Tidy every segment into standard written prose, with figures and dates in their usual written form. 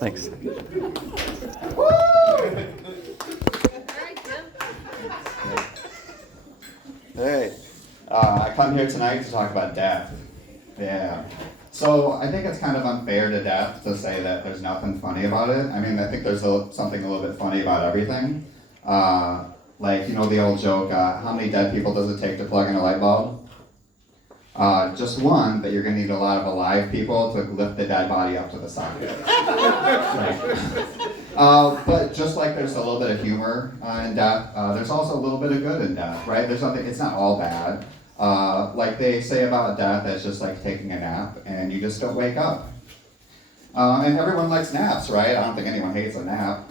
Thanks. Hey, I come here tonight to talk about death. Yeah. So I think it's kind of unfair to death to say that there's nothing funny about it. I mean, I think there's something a little bit funny about everything. Like, you know the old joke, how many dead people does it take to plug in a light bulb? Just one, but you're going to need a lot of alive people to lift the dead body up to the socket. But just like there's a little bit of humor in death, there's also a little bit of good in death, right? There's something, it's not all bad. Like they say about death, it's just like taking a nap and you just don't wake up. And everyone likes naps, right? I don't think anyone hates a nap.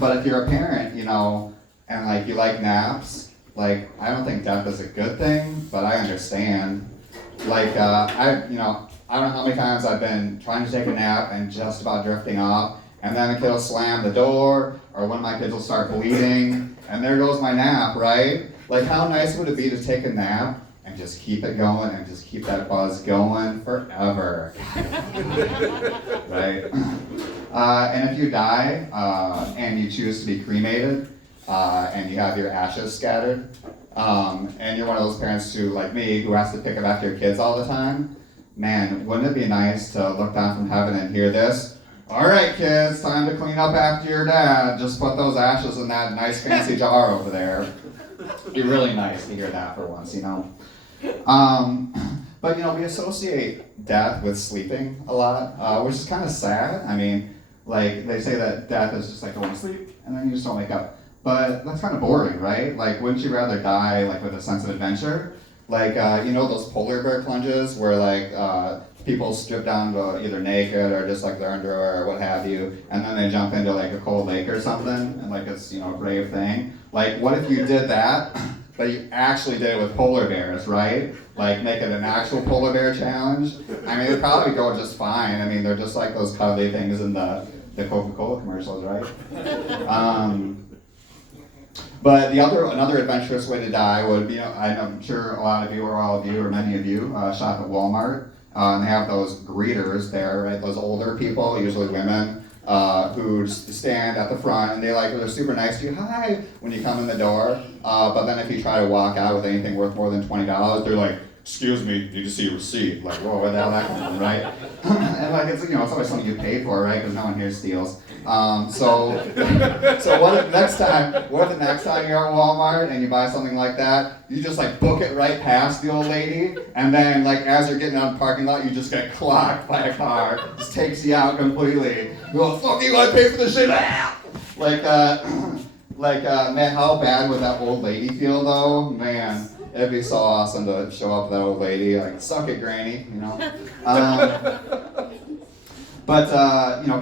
But if you're a parent, you know, and like you like naps, like I don't think death is a good thing, but I understand. Like I don't know how many times I've been trying to take a nap and just about drifting off, and then a kid will slam the door, or one of my kids will start bleeding, and there goes my nap, right? Like how nice would it be to take a nap and just keep it going and just keep that buzz going forever, right? And if you die and you choose to be cremated and you have your ashes scattered, and you're one of those parents who, like me, who has to pick up after your kids all the time, man, wouldn't it be nice to look down from heaven and hear this? All right, kids, time to clean up after your dad. Just put those ashes in that nice fancy jar over there. It'd be really nice to hear that for once, you know. But you know, we associate death with sleeping a lot, which is kind of sad. I mean, like they say that death is just like going to sleep and then you just don't wake up. But that's kind of boring, right? Like, wouldn't you rather die like with a sense of adventure? Like, you know those polar bear plunges where like people strip down to either naked or just like their underwear or what have you, and then they jump into like a cold lake or something, and like it's, you know, a brave thing. Like, what if you did that, but you actually did it with polar bears, right? Like, make it an actual polar bear challenge. I mean, it'd probably go just fine. I mean, they're just like those cuddly things in the Coca-Cola commercials, right? But another adventurous way to die would be, I'm sure a lot of you or all of you or many of you shop at Walmart, and they have those greeters there, right? Those older people, usually women, who stand at the front and they're super nice to you, hi, when you come in the door. But then if you try to walk out with anything worth more than $20, they're like, excuse me, need to see your receipt. Like, whoa, where the hell that come from, right? And like it's always something you paid for, right? Because no one here steals. So what if the next time you're at Walmart and you buy something like that, you just like book it right past the old lady, and then like as you're getting out of the parking lot, you just get clocked by a car, just takes you out completely. You go, fuck you, I pay for this shit. Man, how bad would that old lady feel though? Man, it'd be so awesome to show up with that old lady, like, suck it, granny, you know? But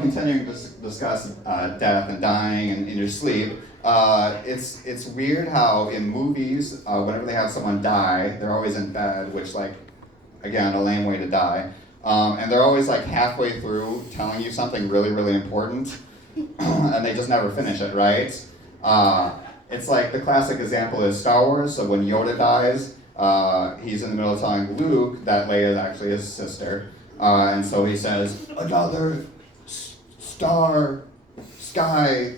continuing to discuss death and dying and in your sleep, it's weird how in movies, whenever they have someone die, they're always in bed, which, like, again, a lame way to die. And they're always, like, halfway through telling you something really, really important, and they just never finish it, right? It's like the classic example is Star Wars, so when Yoda dies, he's in the middle of telling Luke that Leia is actually his sister. And so he says, another sky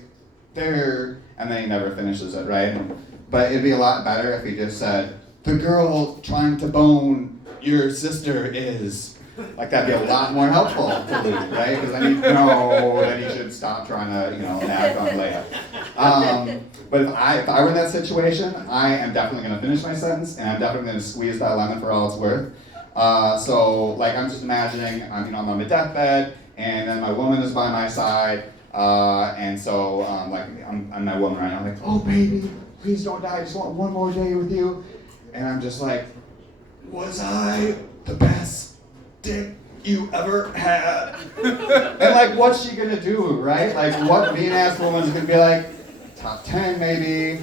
there, and then he never finishes it, right? But it'd be a lot better if he just said, the girl trying to bone your sister is. Like, that'd be a lot more helpful to Luke, right? Because then he'd know that he should stop trying to, nag on Leia. But if I were in that situation, I am definitely going to finish my sentence, and I'm definitely going to squeeze that lemon for all it's worth. So, like, I'm just imagining, I'm on my deathbed, and then my woman is by my side, and so, I'm my woman right now. I'm like, oh, baby, please don't die. I just want one more day with you. And I'm just like, was I the best dick you ever had? And, like, what's she gonna do, right? Like, what mean-ass woman's gonna be like, top 10 maybe,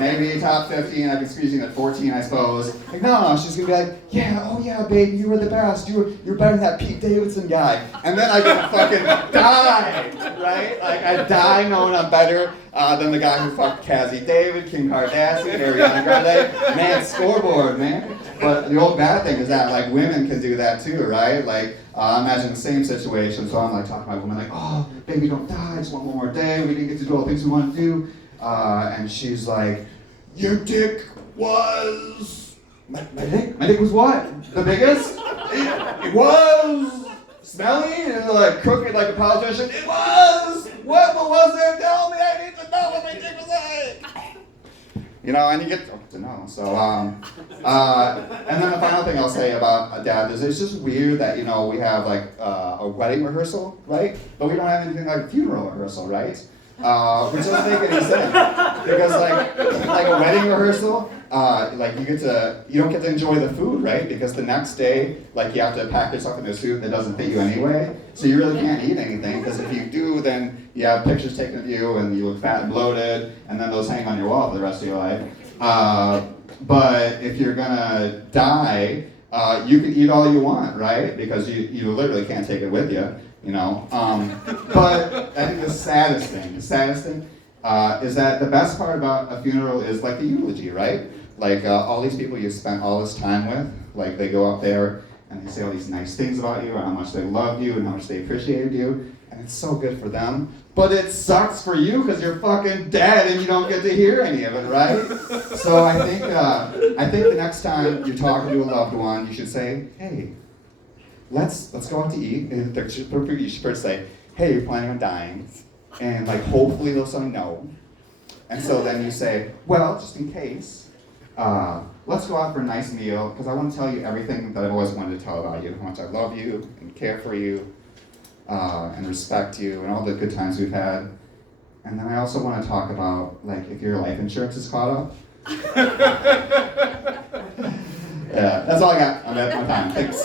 maybe top 15, I've been squeezing at 14, I suppose. Like, no, she's gonna be like, yeah, oh yeah, baby, you were the best, you're better than that Pete Davidson guy. And then I get fucking die, right? Like, I die knowing I'm better than the guy who fucked Cassie David, Kim Kardashian, Ariana Grande. Man, scoreboard, man. But the old bad thing is that, like, women can do that too, right? Like, Imagine the same situation, so I'm like talking to my woman, like, oh, baby, don't die, just one more day, we didn't get to do all the things we want to do. And she's like, your dick was... My dick was what? The biggest? It was smelly and like crooked like a politician. It was! What was it? Tell me, I need to know what my dick was like! You know, and you get to know. So, and then the final thing I'll say about a dad is it's just weird that, you know, we have like a wedding rehearsal, right? But we don't have anything like a funeral rehearsal, right? Which doesn't make any sense. Because like a wedding rehearsal, like you don't get to enjoy the food, right? Because the next day, like you have to pack yourself in a suit that doesn't fit you anyway. So you really can't eat anything, because if you do, then you have pictures taken of you and you look fat and bloated, and then those hang on your wall for the rest of your life. But if you're gonna die, you can eat all you want, right? Because you literally can't take it with you, you know. But I think the saddest thing is that the best part about a funeral is like the eulogy, right? Like all these people you spent all this time with, like they go up there and they say all these nice things about you and how much they loved you and how much they appreciated you, and it's so good for them. But it sucks for you because you're fucking dead and you don't get to hear any of it, right? So I think the next time you're talking to a loved one, you should say, hey, let's go out to eat. And you should first say, hey, you're planning on dying, and like hopefully they'll say no. And so then you say, well, just in case, let's go out for a nice meal, because I want to tell you everything that I've always wanted to tell about you, how much I love you and care for you, and respect you, and all the good times we've had. And then I also want to talk about, like, if your life insurance is caught up. Yeah, that's all I got. I'm at my time. Thanks.